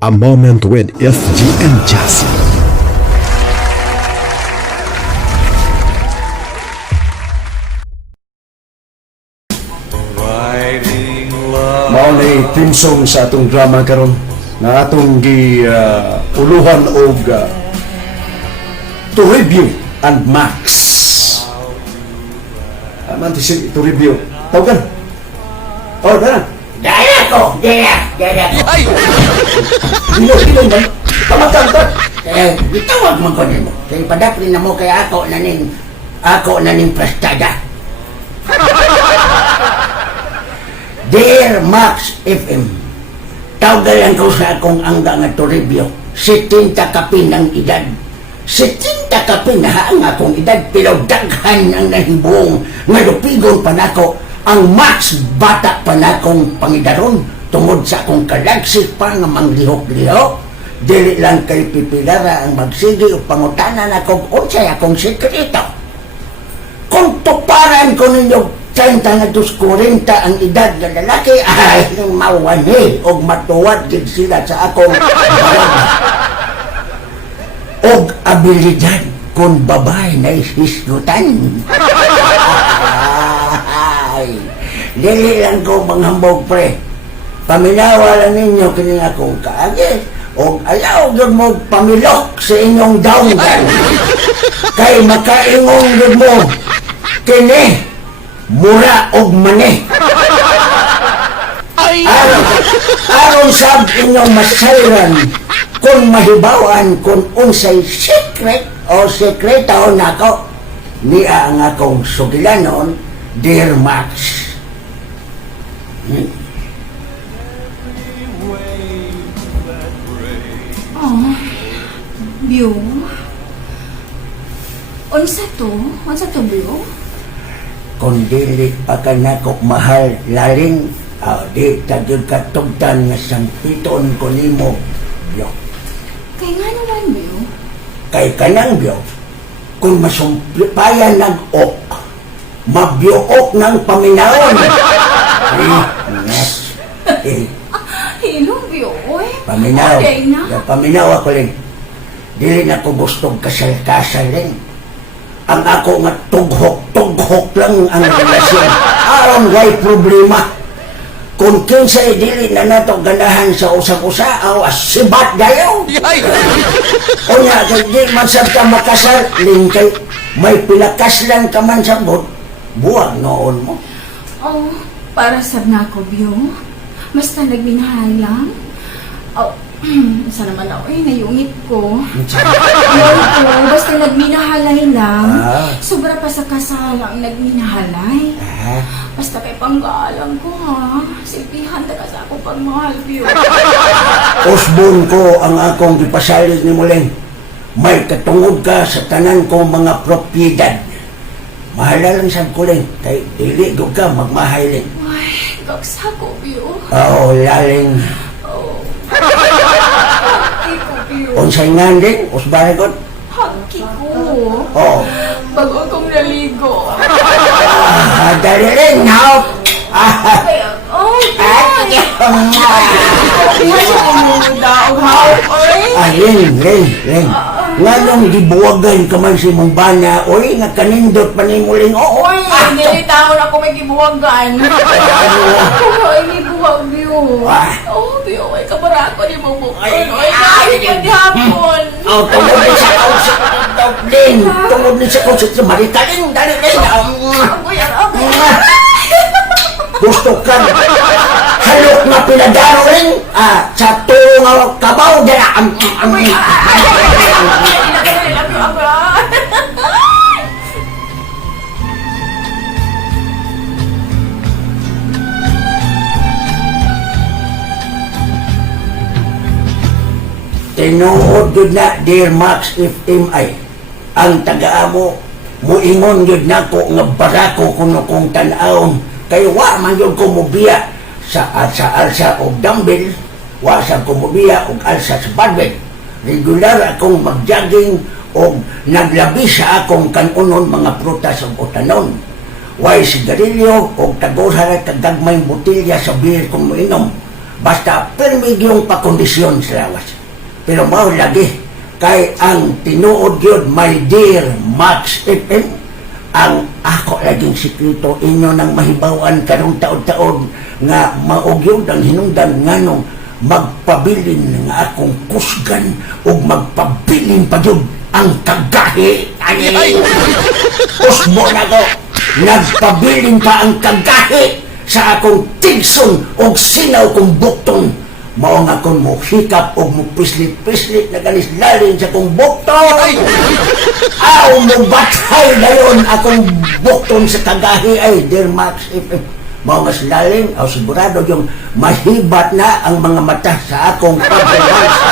A Moment with FG and Jassy. Mao ni theme song sa atong drama karon na atong gi uluhan og to review and Max. Aman si to review. Tawagan. Oh, dara. Daya ko! Daya! Dilo man. Tamatang ta. Itawag mo ko nimo. Kaya padapin na mo kaya ako na ning prestada. Dear Max FM, tawagalan ko sa akong angga nga to review. 70 kapin ang edad. 70 kapin na ang akong edad, pero daghan ang nahibong nga lupigon pa nako ang Max bata pa nakong pangidaron tungod sa akong kalagsik pa nga manglihok-lihok. Dili lang kay Pipilara ang magsigi o pangutanan akong unsay akong sekreto. Kung tuparan ko ninyo 30 nga 40 ang edad ng lalaki ay mawani o matuwad din sila sa akong og abilidad kung babae na isisgutan. Dili lang ko manghambog pre. Paminawa lang ninyo kining akong kaagis o ayaw yun mo pamilok sa inyong daungan. Kay makaingong yun mo kini mura og mani. Aron sab inyong masayran kung mahibawan kung unsay secret o sekreto nako niya ang akong sugilanon, Dear Max. Oh, Biyo? Unsa to, Biyo? Kung dili pa ka nako mahal laling, di tagyod katugtan nga sampiton ko nimo, Biyo. Kay nga naman, Biyo? Kay kanang Biyo, kung masumplipayan ng ok, mabiyook ng paminawon. Hilong, Biyo, oy. Paminaw. Oday na. Paminaw ako rin. Dili na ko gustong kasal-kasal rin. Ang ako nga tughok lang ang relasyon. Aron way problema. Kung kinsay dili na nato ganahan sa usang-usa, sibat dayo. O nga, kay di man sab ka makasal, lingkay, may pilakas lang ka man sabot, buwag noon mo. Oh, para sab na ako, Biyo. Basta nagminahal lang. Oh, isa naman ako nayungit ko. Basta nagminahalay lang. Sobra pa sa kasalang nagminahalay. Basta kay panggalang ko, ha. Silpihan na ka sa akong pagmahal, Biyo. Usbon ko ang akong gipasalig ni Muling. May katungod ka sa tanan kong mga propiedad. Mahala lang sa kuling, kay dili ko ka magmahaling. Ay, gagsa ko, Biyo. Laling. Oh. Haki ko, Biyo. Unsay nga din, usbahe ko. Haki ko. Bago akong naligo. Dali rin, ha? Ay, oh, Biyo. Masya ko muna, Ring. Ngayong gibuwagan ka man si mong bana, oy, nga kanindot pa ni Muling, Uy, hindi taon ako may gibuwagan. Ay, gibuwag, Biyo. Oh, Biyo, ay kabara ko ni Bubuk. Ay, paghapon. Tungod ni sa konsep sa maritaling, dali rin. Gusto ka halok na pinadaro rin sa tungaw kabaw dala. Tinuod yun na, Dear Max FMI, ang taga-amo, muingon yun na ko nga barako kuno kong tanawon, kay wa man yun kumubiya sa alsa o dumbbell, wa sa kumubiya o alsa sa barbell. Regular akong mag-jogging o naglabi sa akong kanunon mga prutas o utanon. Way sigarilyo o tagorharat kagagmay botilya sa beer kung mainom. Basta permi yung pakondisyon sa lawas. Pero mao lagi kay ang tinuod yun, my dear Max FM, ang ako laging sikreto inyo nang mahibawan karong taon-taon nga maugyod ang hinungdan nganong magpabilin nga akong kusgan o magpabilin pa yun ang kagahi. Ay! Usbo na ko, nagpabilin pa ang kagahi sa akong tigson o sinaw kong bukton. Mao nga kung mo hikap o mo pislit-pislit na ganis lalim sa kong bukton. Aw mo batay na yun akong bukton sa kagahi ay dear Max FM. Mao mas lalim, aw sigurado yung mahibat na ang mga mata sa akong pagbabansa.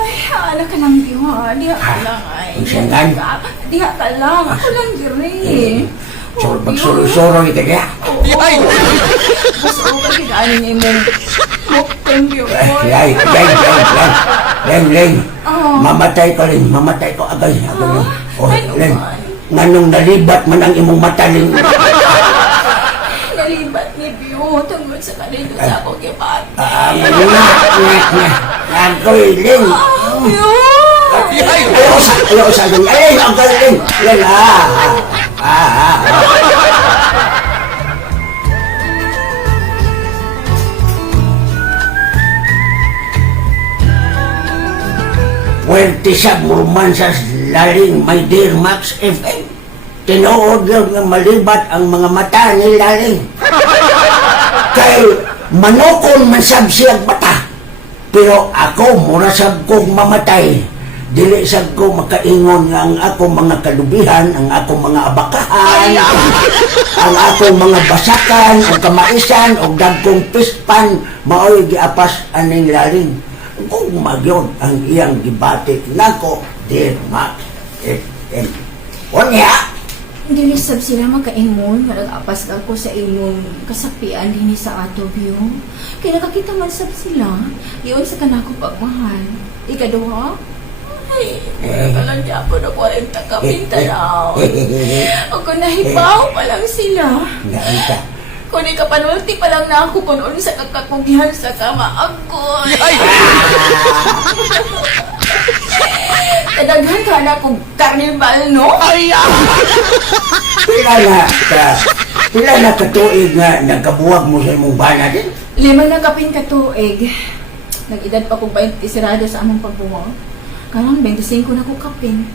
Ay, ala ka lang, Biyo, ha? Diha ka lang, ay. Siyang Diha ka lang. Ako lang, Giri. Magsuro-suro ito kaya. Gusto ko kasi kaanin imong muktong, Biyo. Leng. Mamatay ko agay. Leng. Nganong nalibat man ang imong mata, Leng. Nalibat ni Biyo. Tungkol sa kanito sa akong kipat. Agoy, Leng. Biyo! Ayaw sa Leng. Ang galing. Leng, Puwerte sa murmansas laling, my dear Max FM. Tinuod yun nga malibat ang mga mata ni laling. Kay manukon man sab siyang mata. Pero ako, murasab kong mamatay. Dili sab ko makaingon nga ang akong mga kalubihan, ang akong mga abakahan, ang akong mga basakan, o kamaisan, o dagkong pispan, mao'y giapas aning laling. Kung magyon ang iyang gibatik nako, dear Max FM. Unya! Dili sab sila makaingon nga nag-apas ako sa imong kasapian dinhi sa ato, Biyo. Kaya nakakita man sab sila, iyon sa kanako pagmahal. Ikaduha, ay, kalang yapon ako ang takapintanaw. O kung nahibaw pa lang sila. Naanta. Kung ikapanulti pa lang na ako kung sa kakakugihan sa kama, agoy! Kadaghan ka na kong karnibal, no? Pila na katuig nga nagkabuwag mo sa imong bana din? 5 na kapin katuig. Nag-edad pa kong 20 sirado sa among pagbuwag. Karang 25 na ko kapin.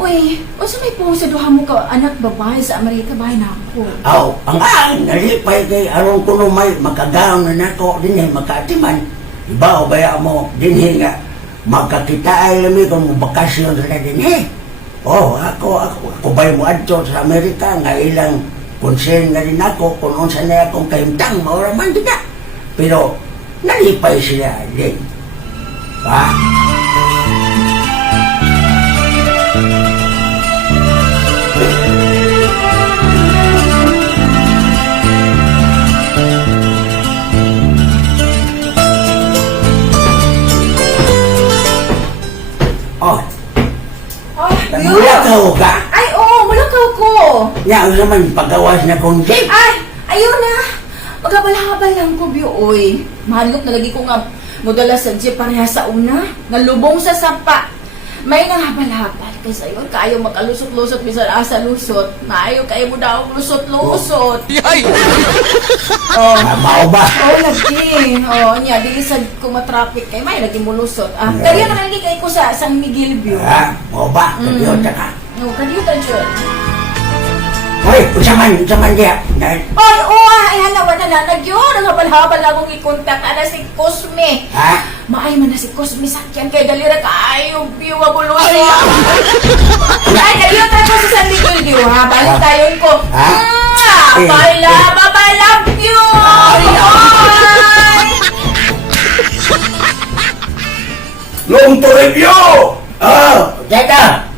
Uy, unsa may po sa duha mo ka anak babae sa Amerika bahay na ako? Aw, ang nalipay kay aron kuno may makagaon na nako dinhi makaatiman. Iba o baya mo dinhi nga magkakita ay lami kung bakasyon sila dinhi. Oh, ako bay mo adto sa Amerika nga ilang concern nga din ako kung unsa na akong kahimtang maura man din na. Pero nalipay sila din. Ha? Mulakaw ka? Ay, oo, mulakaw ko. Yan naman pagawas na kong jeep. Ay, ayun na. Magabal-habal lang ko, Biyo, oy. Mahalot na lagi ko nga mudala sa jeep pareha sa una. Nalubong sa sapa. May nanghabal-habal. Kasi ayun, kayo makalusot-lusot bisan asa lusot. Maayo kayo mo daw lusot-lusot. Oh. Mao ba? Oo, lagi. Oo, niya, di isa kung matraffic kayo, may lagi mo lusot. Kaya nakalagi kayo ko sa San Miguel View. Ha? Mao ba? Kapiyot ka. Oo, kadiyo ta, Jun. Hoy, usaman diya. Oy, ay, halawa na lang. Yun, ang habal-habal na akong i-contact. Ana si Cosme. Ha? Maay man na si Cosme sakyan kay dalira kayo, View, abuloso. Ay, kadiyo tayo ko sa San Miguel View, ha? Balik tayo ko. Ha? Bye, love you! Bye! Long to review! Teka.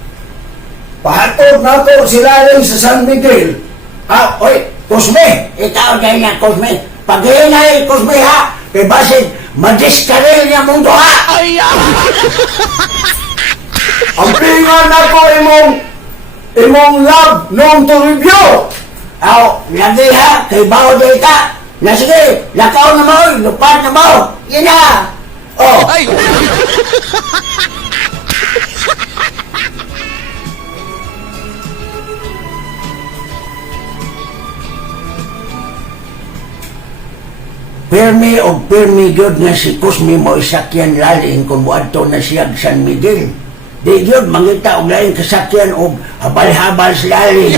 Pahatod na ko sila rin sa San Miguel. Oy, Cosme! Ikaw dyan na, Cosme. Paghinay, Cosme, ha? Kay basin, madiskaril niya mundo, ha? Ang pingan na ko imong love long to review. Aw, lagi ha, kay bao day ka. Na sige, lakaw na mo, lupad na mo. Yan na. Oh, Pirmi o pirmi gyud nga si Cosme mo isakyan laling kung muadto na siya San Miguel. Di gyud mangita og laing kasakyan og habal-habal sa laling.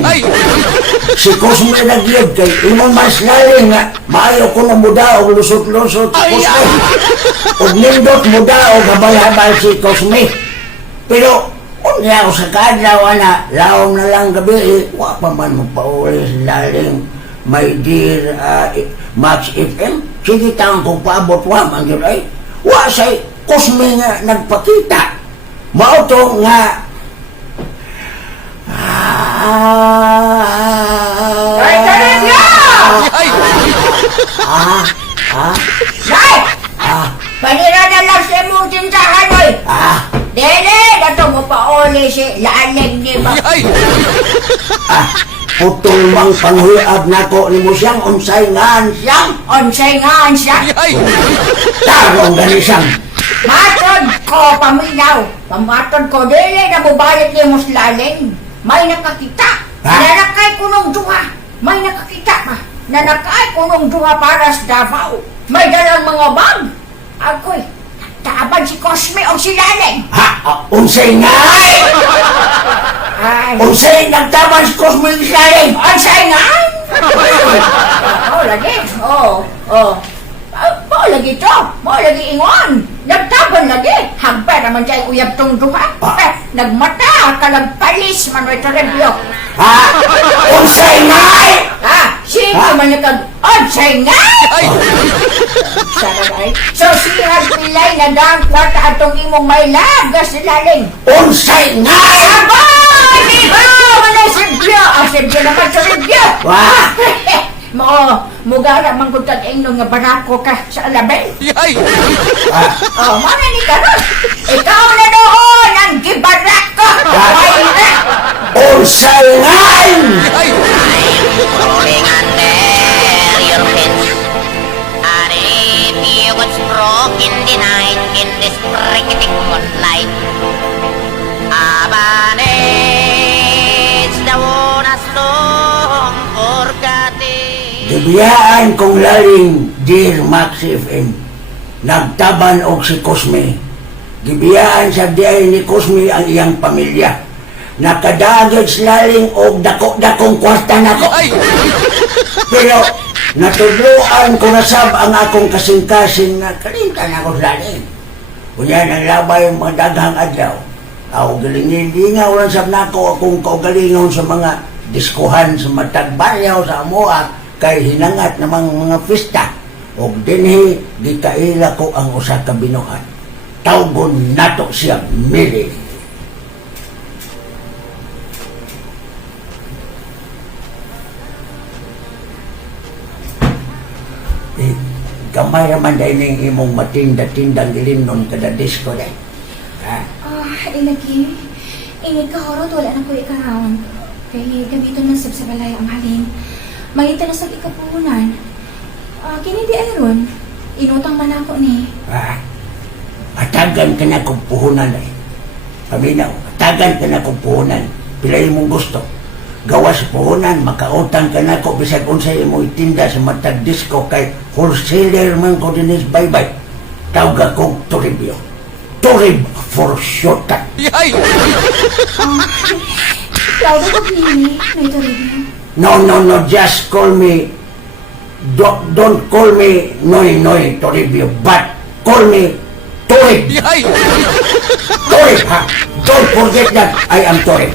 Si Cosme na gyud kay imong mas laling nga maayo ko na muda og lusot-lusot si Cosme. Og nindot muda og habal-habal si Cosme. Pero unya ako sa kadlaw na laom na lang gabi wa pa man magpauli sa laling. My dear Max FM, sige taong kong paabot wa man yun ay wa say Cosme nga nagpakita mao to nga Ay, Toribio! Nay! Panira na lang sa imong tindahan, oy! Dede, dato mo pa uli si laling ni ba? putol mang panghuyab nako ni mo siyang unsay ngan siyang Onsay nga siya! tarong gani siyang Matod ko paminaw! Pamatod ko, dede na mubayad ni mo sa laling! May nakakita! Ha? Nanakay ko nung duha! May nakakita ka! Nanakay ko nung duha para sa Davao! May dalang mga bag! Ako'y taban si Cosme o si laling! unsay ngay Ay! unsay nagtaban si Cosme ni Laling Onsay nga? Lagi. Lagi to. Lagi ingon. Nagtaban lagi. Hagpa naman dyan uyab tong duha. Nagmata. Kalagpalis man may Toribio. unsay ngay Sino man nakag... Onsay nga? Saragay. So sihag pilay na dang kwarta atong imong may lagas si laling. unsay ngay Aba! Di ba? Wala Silvio. Silvio naman Toribio. Mugara man kung tag-ingno nga barako ka sa alabel. Mana ni karon? Ikaw na doon ang gibarako. Mayra. unsay ngay Rolling under your fence. And if you got struck in the night in this pricketing moonlight, abanes the one as long forgotten. Gibiyaan kong laling, dear Max FM. Nagtaban og si Cosme. Gibiyaan sa diay ni Cosme ang iyang pamilya. Nakadagad laling og dako-dakong kwarta nako. Pero natudloan ko na sab ang akong kasing-kasing na kalimtan ako laling. Kunya nang labay ang mga daghang adlaw. Ako galing-lingaw lang sab nako akong kaugalingon sa mga diskuhan sa matag baryaw sa amoa kay hinangat namang mga pista og dinhi di kaila ko ang usa ka binuhat tawgon nato siya Mili. Gamay naman dahil ng imong matinda-tindang ilinon kada disco dahil. Ilagi. Ingid ka horot, wala na ko ikaroon. Kaya gamiton man sab sa balay ang halin. Mangita na sa ikapuhunan. Kini di aron. Inutang man ako ni. Atagan ka na kung puhunan eh. Paminaw, atagan ka na kung puhunan. Pilay mong gusto. Gawa sa puhunan, makautang ka na ko bisag unsay mo itinda sa matag disco kay wholesaler man ko dinis baybay. Tawag akong Toribio. Torib for short. Tawag ko Pili, may Toribio. No, just call me. Don't call me Noy Toribio, but call me Torib. Torib, ha? Don't forget that I am Torib.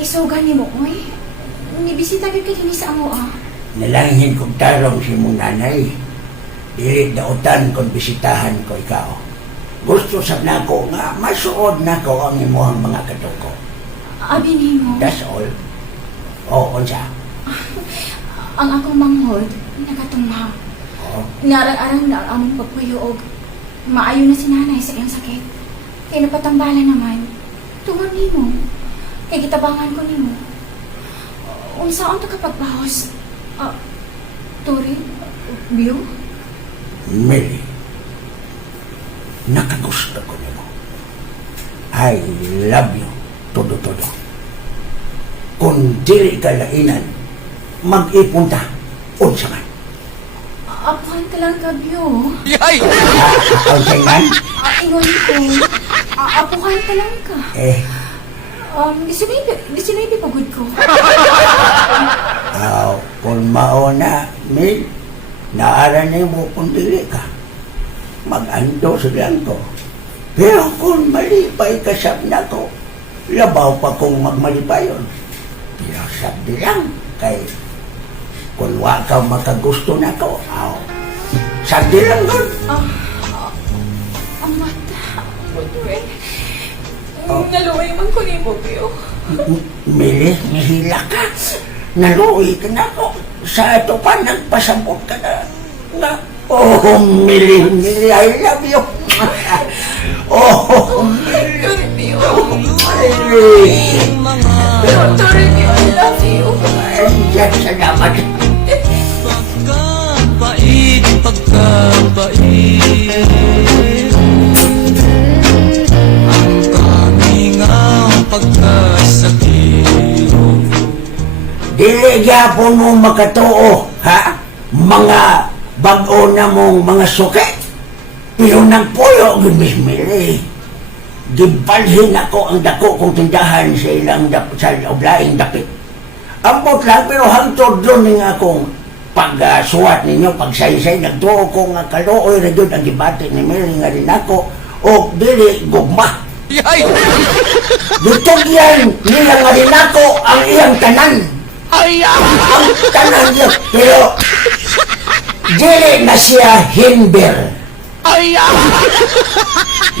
Isugan ni mo, oy. Nibisita gyud ka dinhi sa amo Nalangin kong tarong si mong nanay. Dili dautan kung bisitahan ko ikaw. Gusto sab nako nga masuod nako ang imong mga katuko. Abi nimo. That's all. O, unsa? Ang akong manghod, nagatungha. O, Narang-arang na ang among pagpuyo og maayo na si nanay sa iyang sakit. Kaya napatambala naman. Tungon nimo. Kay gitabangan ko nimo. Unsaon ta kapagbahos? Tori? Biyo? Mary, nakagusto ko nimo. I love you. Todo-todo. Kung dili ka lainan, mag-ipon ta. Unsa man. Apuhan ka lang ka, Biyo. Ang saingan? Ingon ko. Apuhan ka lang ka. Disinaybi pagod ko. Kung mauna, Mil, naara na mo kung dili ka. Mag-ando silang ko. Pero kung malipay ka sab na ko, labaw pa kung magmalipayon. Pero sabi lang, kay kung wa ka makagusto na ko, sabi lang ko. Ang mata. Naluway man ko ni mo, Biyo. Mili, nahila ka. Naluwi ka na ko. Sa ito pa, nagpasabot ka na. Oh, Mili, I love you. Oh, Mili. Tori, Biyo, I love you. Ayan, salamat. Pagkabait ang tanging ang pagkasakit. Dili gyapon mo makatuo, ha? Mga bag-o na mong mga suki. Pero nagpuyo, Miss Mili. Gibalhin ako ang dako kong tindahan sa ilang sa oblaing dapit. Ambot lang, pero hangtod doon ng akong pag-suwat ninyo, pagsaysay, nagtuo ko nga kaluoy na doon ang gibati ni Mary nga rin ako, o dili gugma. Dutog yan, nila nga rin ako ang iyang tanan. Ang tanan niya, pero dili na siya himber.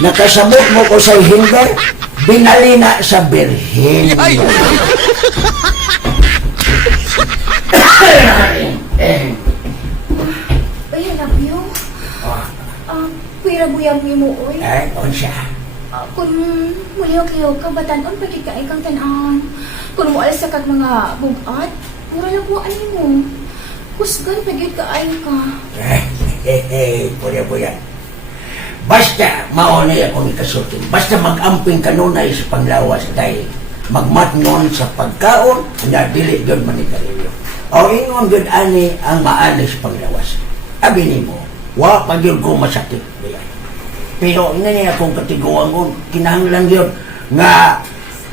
Nakasabot mo ko sa himber, binali na sa birhen. Uy, anak Biyo. Pwera buyang ni mo, uy. Ay, unsa? Kung muliw kayo ka, batanon pa ka ikang tanan. Kung mo alas sa kag mga bugat, mura lang buwan mo. Kusgan pa gyud ka ayo ka. Puya-puya. Basta maunay akong ikasulti. Basta mag-amping kanunay sa panglawas dahil magmatnon sa pagkaon na dili yun manigarilyo. O ingon yun ani ang maalis panglawas. Abi ni mo, wa pag yun ko masakit. Pero ina niya akong katiguan ko, kinahanglan yun nga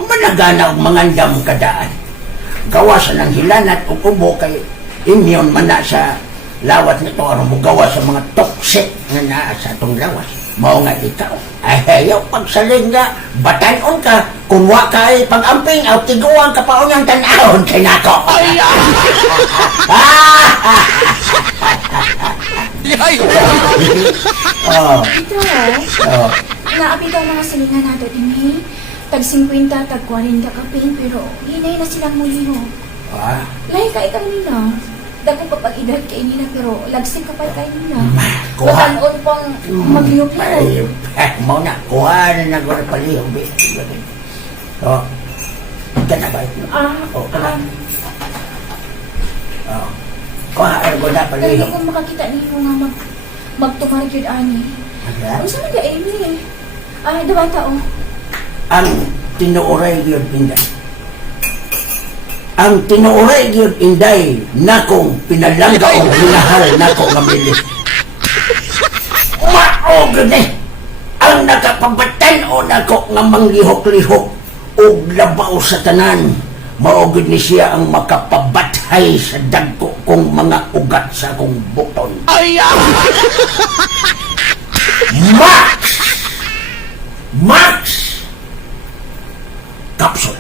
managana og mangandam kadaan. Gawasan ng hilanat o kubo kay immune man na sa lawat nito ano mo gawa sa mga toxic na naa sa itong lawas. Mao nga ikaw, ay hayaw pagsaling nga, batanon ka, kung wa ka ay pag-amping, aw tiguan ka pa o niyang tanahon kay nako. Ito, naapit ang mga silingan nato din tag 50, tag 40 kapin, pero hinay na silang muliho. Lahi ka ikang nila. Dako pa pag-edad kay nila, pero lagsik ka pa kay nila. Batanon pang magliyok mo. Mau na, kuha na nagawin palihog. O, ka na ba? O, ka na. O, kuha na na Kaya palihog. kung makakita niyo nga magtumar yun, ani. Ano sa mga Amy? Ay, dawata, oh. Ang tinuoray yun, Inday. Ang tinuoray yun, Inday, na kung pinalangga o minahal na kung mamilis. Maogod eh! Ang nakapabatan o na ko nga manglihok-lihok o labaw sa tanan. Maogod ni siya ang makapabathay sa dagko kong mga ugat sa akong buton. Max! Max! Capsule.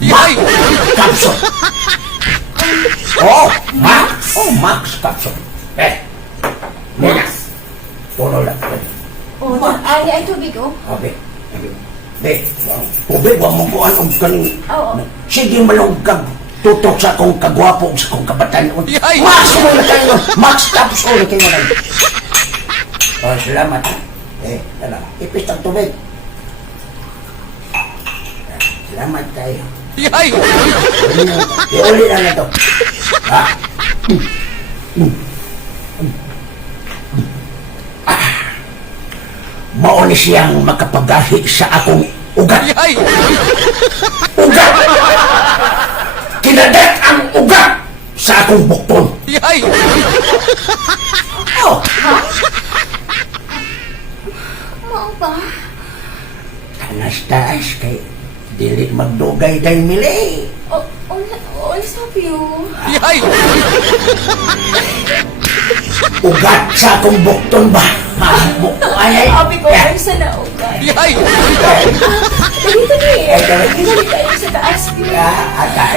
Max! Capsule. Oh, Max! Oh, Max Capsule. Nina. Puno lang. O, ay tubig, oh. Okay. Ube, wag mo kuhan og kan. Oo. Sige malong kag tutok sa akong kagwapo sa akong kabataan. Max mo na kayo. Max taps ko na kayo. Oh, salamat. Ano, ipis ang tubig. Salamat kayo. Iuli na to. Ha? Mauni siyang makapagahi sa akong ugat. Ugat! Kinadat ang ugat sa akong bukton. Oh, Mao ba? tanas-taas kay dili magdugay day mili. O, sabi, oh. Ugat sa akong bukton ba? Ay, Sabi ko, ay sa naugat. Dito niya. Dito tayo sa taas.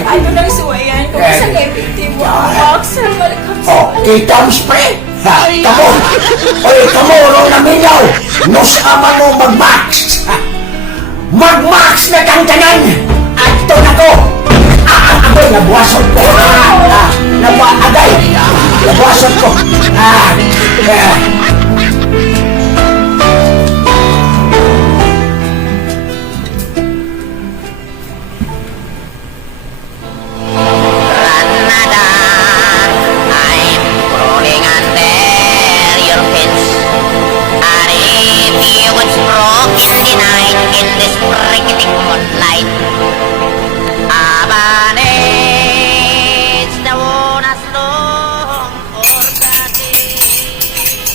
Ano nang suwayan? Kung isang epektibo ang box ang malakap sa Oh, kitang spray. Ha, kamo. Oy, kamo, ro na minyaw. Nos ama mo mag-max. Mag-max na kang tanan. At ito na ko. Agoy, nabuwasan ko. Agay. Nabuwasan ko. Granada, I'm crawling under your fence. And if you would stroke in the night in this freaking moonlight, abanes the one as long for the day.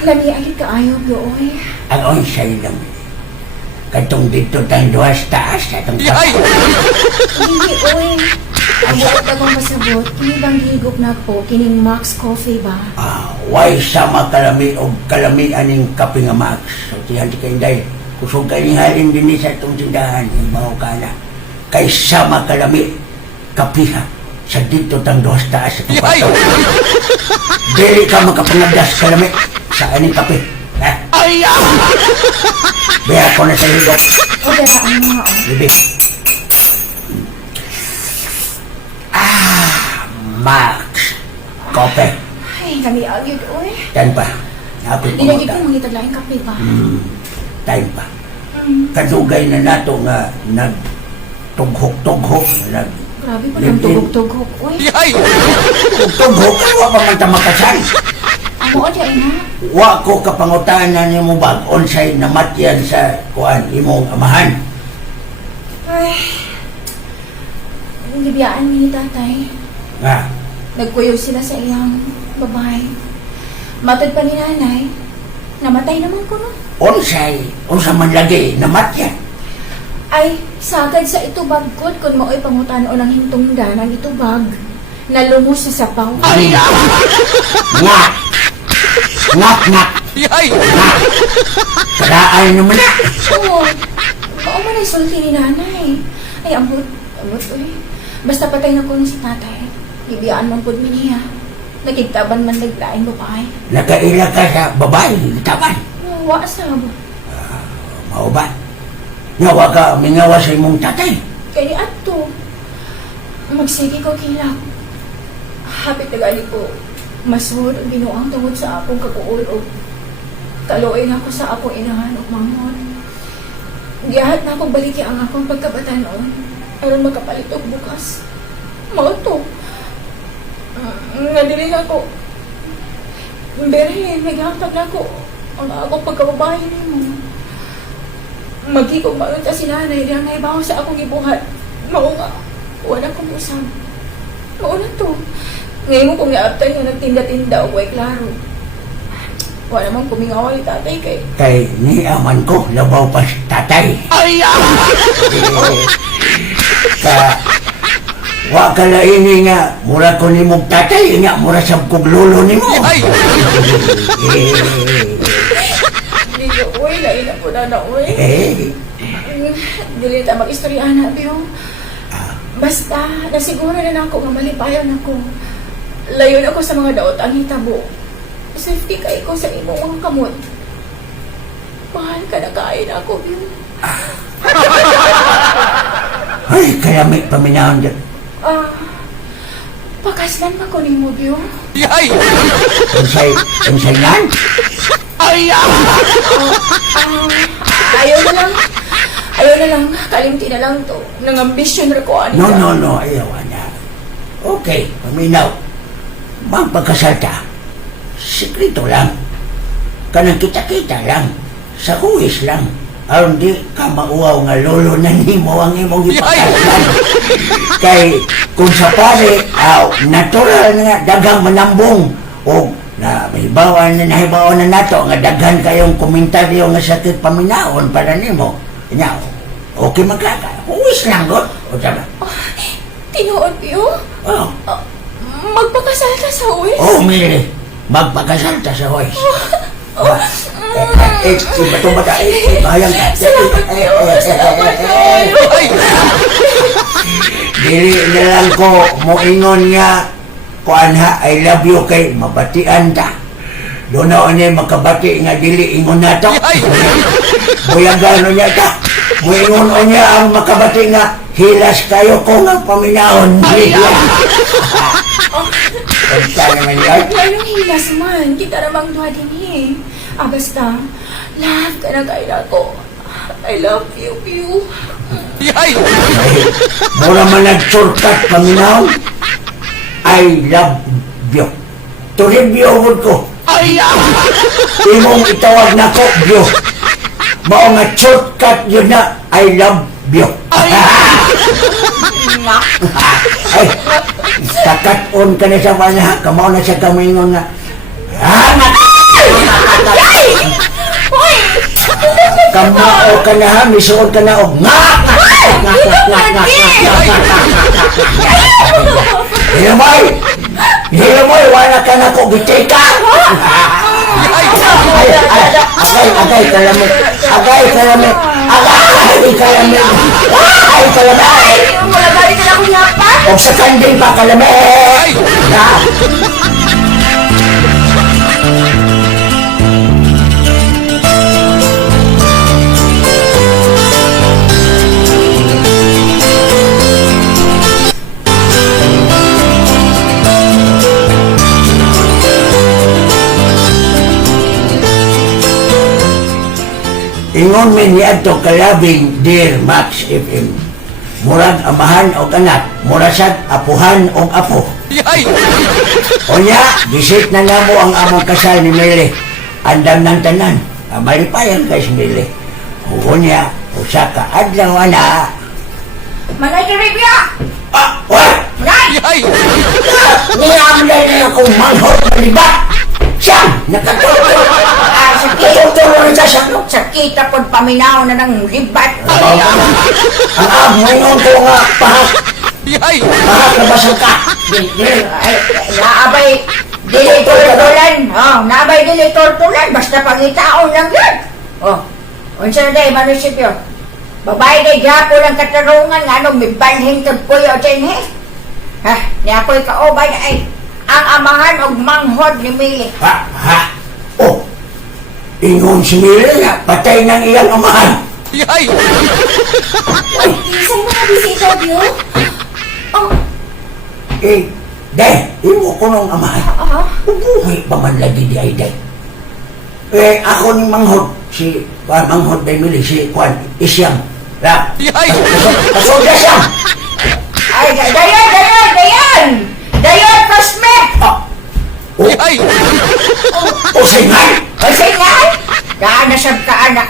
Lami ay kaayo, Bioy. Ang onsay lang. Katong dito tayong duha sa taas. Katong Hindi, oy. Ang buot akong masabot, kini bang higop na po, kining Max Coffee ba? Why sama kalami o kalami aning kape nga Max. So, tiyan di kayo dahil. Kusog kayo halin din sa itong tindahan. Yung mga kana. Kay sama kalami kape ha. Sa dito tayong duha sa taas. Sa tupato. Dili ka makapangadas kalami sa aning kape. Ha? Biya ko na sa higop. O, dara ang mga, oh. Bibig. Max. Kope. Ay, kami agad, oy. Tan pa. Napit Di mo lagi ta. ko mangitag laing kape ba? Time pa. Kadugay na nato nga nagtughok-tughok. Grabe pa ng tugog-tugog, oy. Tughok wa pa man ta makasan. Amo, o, dyan na. Wa ko kapangutanan ni mo bag onsay namatyan sa kuan imong amahan. Ay, ang gibiyaan ni tatay. Nga. Nagkuyaw sila sa iyang babae. Matod pa ni nanay, namatay naman ko, no? Onsay, unsa man lagi namatyan. Ay, sagad sa itubag ko, kung mao'y pangutan o ng hintungdan ang itubag, nalumos sa sapaw. Nga. Ngak. Karaay naman na. Oo, oo man ay sulti ni nanay. Ay, ambot, oy. Basta patay na ko ni si tatay. Ibiyaan man po niya. Nagigtaban man naglaing babae. Nakaila ka sa babae, taban. Wa sab. Mao ba? Ngawa ka, mingawa sa imong tatay. Kaya ato, magsige ko kilap. Hapit na gali ko, masud ang binuang tungod sa akong kaguol o kaluoy ako sa akong inahan o mangon. Giyahat na akong baliki ang akong pagkabatanon aron makapalit og bukas. Mao to. Nga dili na ko. Berhe, naghatag na ko ang akong pagkababae nimo. Magkikog mayon ta si nanay diya nga ibaw sa akong gibuhat. Mao nga, wala kong usab. Mao na to. Ngayon kung naabtan nga nagtinda-tinda o way klaro. Wala naman kumingawal ni tatay kay. Kay ni aman ko, labaw pa si tatay. Wa ka laini nga, mura ko ni mong tatay, nga mura sa kog lolo ni mo. Dito, uy, lain ako na na, uy. Dili ta mag-istoryahan na, Biyo. Basta, nasiguro na ako nga malipayan ako. Layon ako sa mga daot ang hitabo. Safety kay ko sa imo mga kamot. Mahal ka na kain ako, Biyo. Ay, kaya may paminahon dyan. Pakaslan pa ko ni mo, Biyo. Unsay yan? Ayaw na lang, kalimti na lang to. Nang-ambisyon ra ko, No, ayaw na. Okay, paminaw. Magpagkasalta. Sikrito lang. Kanang kita-kita lang. Sa huwis lang. Aron di ka mauaw nga lolo na nimo ang imong ipakasalan. Kay kung sa pare, natural nga dagang manambong. O nahibawan na nato nga daghan kayong komentaryo nga sakit paminaon para nimo. Nya, okay magkaka. Huwis lang god. O tama. Tinuod, Biyo? Magpakasal ka sa uwis? Mili. Magpakasalta sa huwis. Bato bata, bayang ka. Salamat, Biyo. Salamat, Biyo. Dili na lang ko moingon nga kuan ha, I love you kay mabatian ta. Doon na niya makabati nga dili ingon na to. Buyagan niya ta. Moingon niya ang makabati nga hilas kayo ko nga paminaon. Basta naman yan. Ngayong hilas man, kita namang duha din eh. Basta, love ka na kain ako. I love you, Biyo. Mura man nag-shortcut paminaon. I love you. Turibyo ko. Imong itawag na ko, Biyo. Mao nga shortcut yun na, I love you. Ay, kakat-on ka na sa mga, kamao na siya kamingon nga. Kamao ka na ha, misuod ka na o Hilamoy, wala ka na ko gitika. Agay kalamit. Wala balik ka na akong yapan. O sa kanding pa kalamit. Ingon min niadto kalabing Dear Max FM. Murag amahan o anak, murasad apuhan o apo. Onya, visit na nga mo ang among kasal ni Mili. Andam ng tanan, malipayan kay si Mili. Onya, usa ka adlaw na. Manay ka, Ribya! What? Manay! Niyamday na akong manghot na libat. Siyang, nakatutulong. Nakatutulong sa siyang. Sakita pod paminaw na ng libat. Ang ngayon ko nga pahak. Pahak na basang ka. Naabay dili tortulan. Naabay dili tortulan. Basta pangitaon lang yun. Unsa na day, manisipyo? Babae day gapo ng katarungan nga anong may balhin kag kuya o tiyan he. Ni ako'y kaobay ay ang amahan og manghod ni Mili. Ingon si Mili nga, patay ng iyang amahan. Saan mga bisita, Biyo? Day, imo ko nung amahan. Ubuhi pa man lagi di ay day. Ako ni manghod, si manghod day Mili, si Kwan, Isyam. Kasoda siya. Ay, Dayan, Cosme! O singan! Daan na siyang kaanak.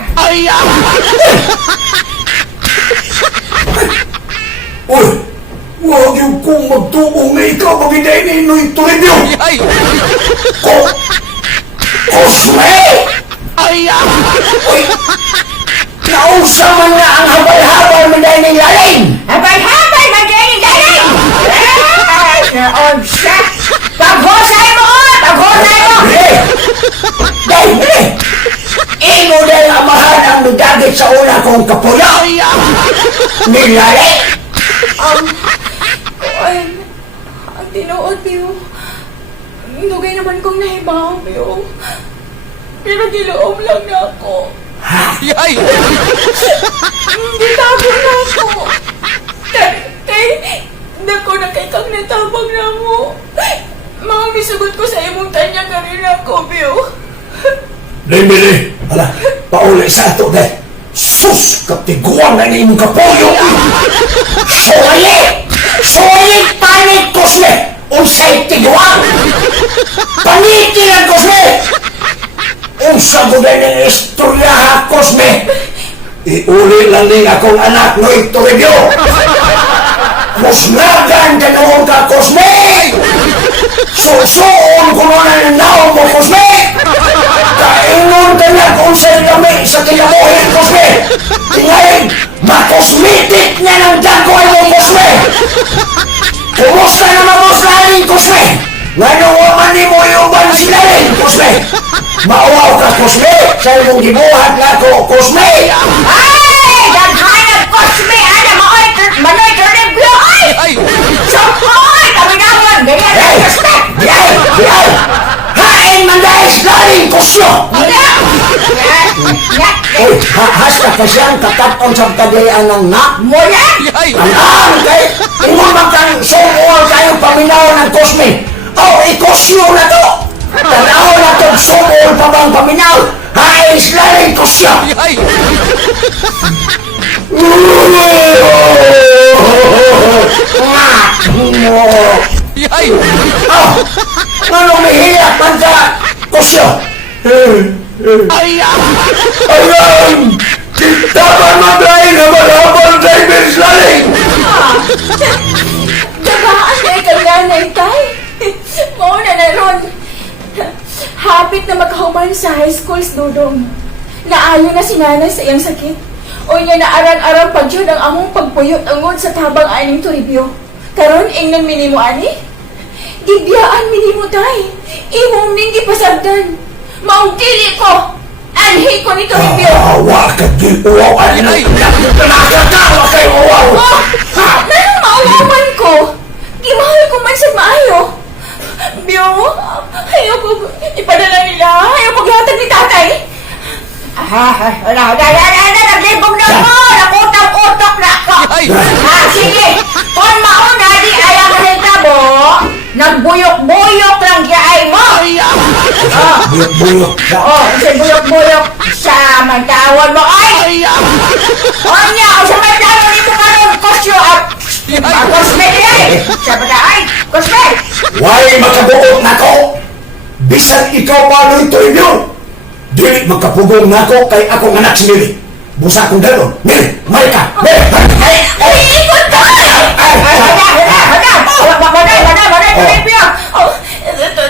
Uy! Huwag yung kung magtuong na ikaw magiday ni Inoy Toribio! Cosme! Uy! Nausa man nga ang habal-habal magiday ni Laling! Habay-habay, magaling! Naon siya! Paghusay mo! Day! Imo dahil amahan ang dagit sa una kong kapuyo. Nilali. Kuan, ang tinuod, Biyo. Dugay naman kong nahibaw, Biyo. Pero giloob lang na ako. Yay! Gitabang na ako. Kay, dako na kay kang natabang na mo. Mga misugot ko sa imong tanya kanina ko, Biyo. Limili! Hala, pauli sa ato dahil. Sus! Katiguan na ni imong kapuyo! Suwalit! Suwalit panik, Kusme! Unsay tiguan! Paniti lang, Kusme! Unsa mo na ng istorya, ha, Kusme? Iuli lang ni akong anak no Toribio! Musnagan ka noon ka, Kusme! Susuon ko na ng naon mo, Kusme! Kainon ka na kung sa'yo kami sa kinabuhin, Kusme! Tingnan, makosmetic na ng dagoy mo, Kusme! Kumusta naman mo sa aling, Kusme? Ngano waman ni mo iuban sila rin, Kusme? Mauwaw ka, Kusme! Sa imong gibuhat na ko, Kusme! Ay! Daghanap Kusme! Ano mo? Manoy Toribio! Ay! Ay! Sopoy! Kami na mo! Ganyan na Hey! Kusme! Hey! Hey! Hain man dahil galing, Kusyo! Uy, hasta ka siyang kataton sa kagayaan ng nak mo yan! Yay! Alam kay, ingon kang sumuol kayong paminaw ng Kusme. Ikusyo na to! Tanaw na to, sumuol pa bang paminaw? Hais laling Kusyo! Yay! Mo! Yay! Ano may hilak man ka, Kusyo? Ay! Alam! Tama matay na malabang driver laling! Dagaan na ikang nanay, tay. Mauna na ron. Hapit na makahuman sa high schools, Dudong. Naayo na si nanay sa iyang sakit. O niya na arang-arang pagyod ang among pagpuyot angod sa tabang aning Toribio. Karon ingnan minimo ani? Gibiyaan minimo, tay. Imong ning gipasagdan. Maong dili ko. Anhi ko ni Toribio. Awa ka di uwawan na! Ay! Nakakatawa kay uwaw! Oh! Nanong mauwaman ko? Gimahal ko man sa maayo. Bio, ayaw ko ipadala nila. Ayaw ko gihatag ni tatay. Naglibog na mo! Nakutang-utok na ako! Ay! Sige! Kung mauna di ayaw ka rin tabo, nagbuyok-buyok lang kaya mo! Buyok-buyok ka! Kasi buyok-buyok sa mantawan mo, ay! O niya, o sa mantawan ni mo karoon, Kosyo, Kosme ay! Sa ay! Kosme! Why makabuot na ko? Bisan ikaw pa no'y Toribio! Dili magkapugong na ko kay akong anak si Mili. Busa akong dalon. Mili, may ka! Mili! Ikot ka! Toribio!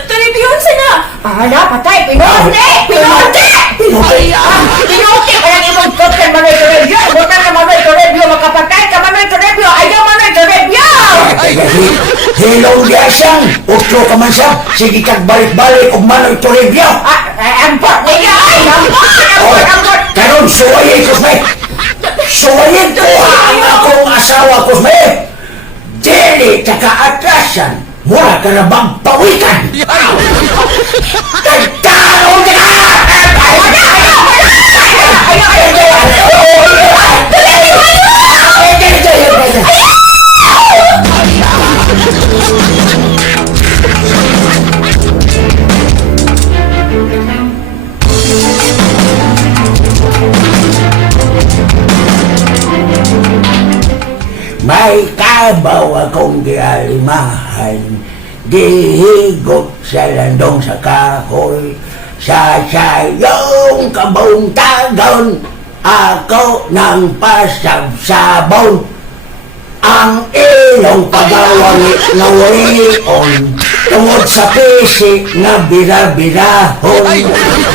Toribio, sana. Patay! Pinote! Pinote! Pinote! Kaya ibang token Manoy Toribio! Butan na Manoy Toribio! Makapatay ka Manoy Toribio! Ayaw Manoy Toribio! Hilong diya siyang, utlo ka man siya, sige kag balik-balik og manoy Toribio. Ampot niya! Ay! Ampot! Karon suwayin, Kusme! Suwayin ko ang akong asawa, Kusme! Dili ka kaatrasan, mura ka na magpawikan! Tagkaroon ka na! May kabaw akong gialimahan, gihigop sa landong sa kahoy, sa sayong kabuntagon, ako nang pasabsabon. Ang ilong pagawang ngawayon, tungod sa pisik na bira-birahon.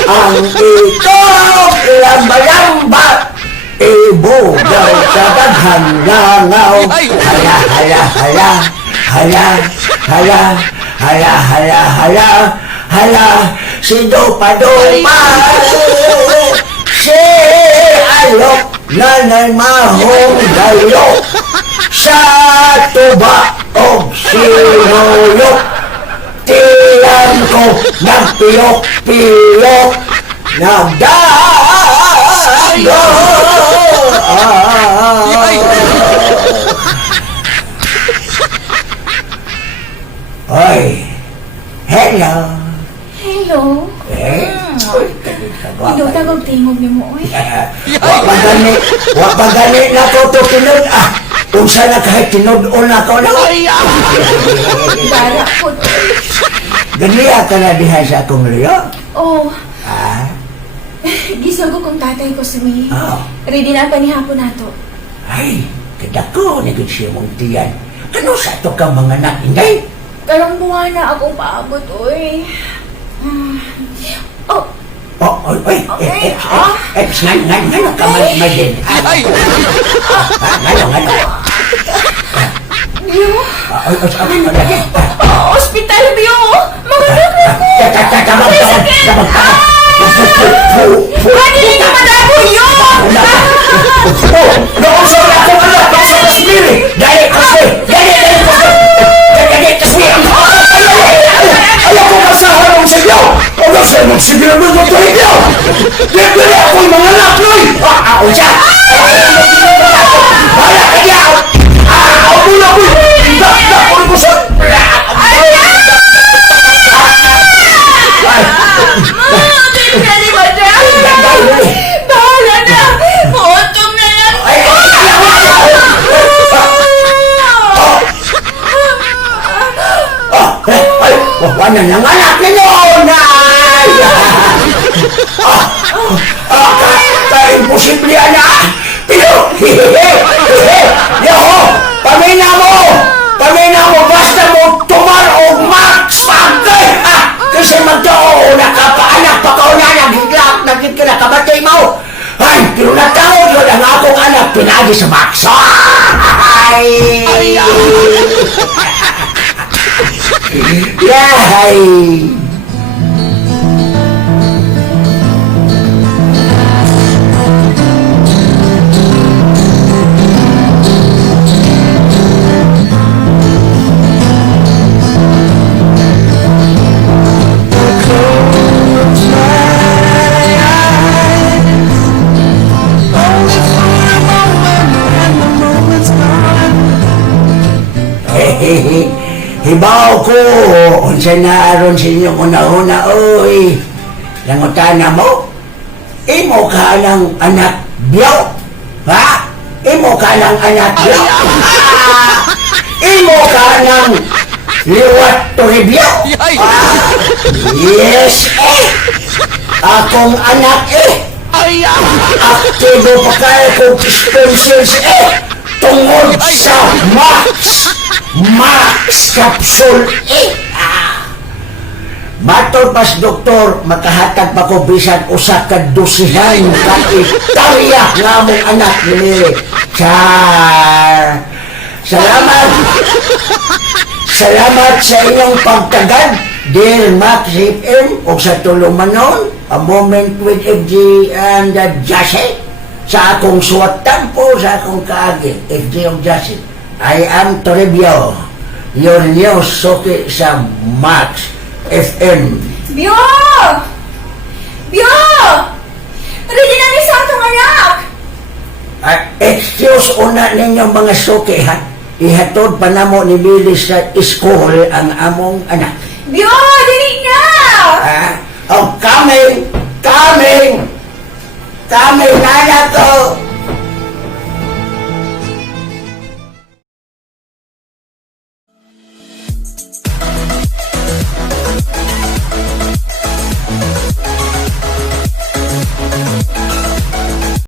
Ang itok lamba-lamba, ibugaw sa daghang langaw. Hala, hala, hala, hala, hala, hala, hala, hala, hala, si Dopa-Dopa, si alok, nanay mahong dalok. Sa tuba o sinulok, tiyan ko nagpiyok-piyok, nagdago. Oy, hello. Hello? Ikaw tagog tingog ni mo, oy. Wa pagani na ko to tinod kung sana kahit tinod-on ako na. Dara po. Ganiya ka na diha sa akong liyo. Oh, Ah, gisag ko kung tatay ko si May. Oo. Ready na pa ni hapon nato. ay, kadako ni gud siya mong tiyan. Kano sa to ka mga anak, inday? Karong buwan na akong paabot, oy. Oh, Oy, nga ka man din. Ay! Nga. Biyo? Oy, Hospital, Biyo! Mga tabang. Pwede ka madabo yun! Noon sa akong anak, sa Rosemary. Dali kasi. Ayaw ko kasahan ng sigaw. Ano sa mong sigaw mo ito higaw? Depende ako yung mga anak nyo. O siya. Wala ka niya. Ako muna po. Ako ko sa... Pwede ba dyan? Bahala na! Mautong na lang! Wala nang anak ninyo! Ka-imposible yan Pero, pamina mo, basta mo tumar o max pagkay, kasi magtao, nakapaanak pa ka na, nagit ka na, kabatay mo. Ay, pero natao yun ang akong anak, pinagi sa max. Ay! Yay! Hibaw ko, unsa na aron sa inyong una-una, oy. Langutana mo, imo ka ng anak biyaw, ha? Imo ka ng anak biyaw. Imo ka ng liwat toribyaw. Yes, akong anak, aktibo pa kayo kong sponsors, tungod sa Max Capsule Matol pas doktor, makahatag pa ko bisan usa ka dosihan ka itarya nga mong anak ni Char. Salamat sa inyong pagtagad, dear Max FM, o sa tulong manon, A Moment with FG and Jassy, sa akong suwatan po sa akong kaagi, FG of Jassy. I am Toribio, your new soke sa Max FM. Biyo! Biyo! Ready na ni sa atong anak! Excuse una ninyo mga soke ha. Ihatod pa namo ni Billy sa school ang among anak. Biyo! Dili na! Coming na ko.